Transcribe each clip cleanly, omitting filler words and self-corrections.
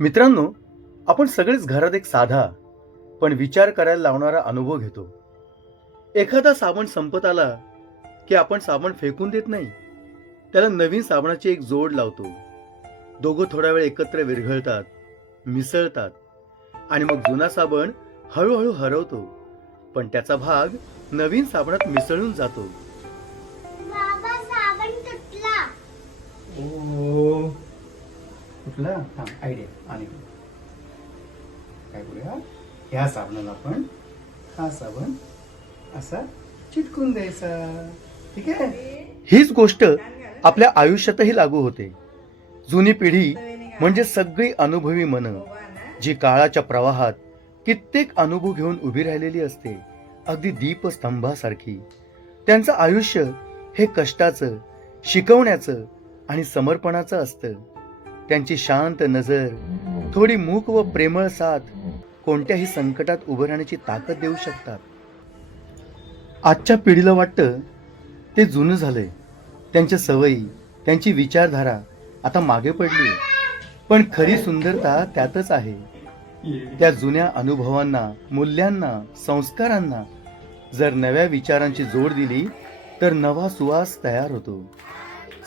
मित्रांनो, आपण सगळेच घरात एक साधा पण विचार करायला लावणारा अनुभव घेतो. एखादा साबण संपत आला की आपण साबण फेकून देत नाही, त्याला नवीन साबणाची एक जोड लावतो. दोघं थोडा वेळ एकत्र विरघळतात, मिसळतात आणि मग जुना साबण हळूहळू हरवतो, पण त्याचा भाग नवीन साबणात मिसळून जातो. बाबा साबण तुटला. ओ कुठला आयडिया आणि काय करूया, ह्या साबणाला आपण हा साबण असा चिटकून द्यायचा. ठीक आहे. हीच गोष्ट आपल्या आयुष्यातही लागू होते. जुनी पिढी म्हणजे सगळी अनुभवी मनं, जी काळाच्या प्रवाहात कित्येक अनुभव घेऊन उभी राहिलेली असते, अगदी दीपस्तंभासारखी. त्यांचं आयुष्य हे कष्टाचं, शिकवण्याचं आणि समर्पणाचं असतं. त्यांची शांत नजर, थोडी मूक व प्रेमळ साथ कोणत्याही संकटात उभं राहण्याची ताकद देऊ शकतात. आजच्या पिढीला वाटतं ते जुनं झालंय, त्यांच्या सवयी, त्यांची विचारधारा आता मागे पडली. पण खरी सुंदरता त्यातच आहे. त्या जुन्या अनुभवांना, मूल्यांना, संस्कारांना जर नव्या विचारांची जोड दिली तर नवा सुवास तयार होतो.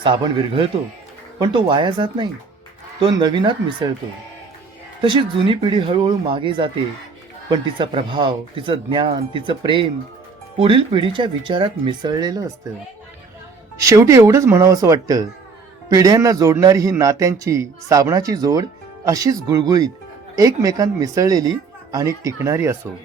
साबण विरघळतो, पण तो वाया जात नाही, तो नवीनात मिसळतो. तशी जुनी पिढी हळूहळू मागे जाते, पण तिचा प्रभाव, तिचं ज्ञान, तिचं प्रेम पुढील पिढीच्या विचारात मिसळलेलं असतं. शेवटी एवढंच म्हणावंसं वाटतं, पिढ्यांना जोडणारी ही नात्यांची, साबणाची जोड अशीच गुळगुळीत, एकमेकांत मिसळलेली आणि टिकणारी असो.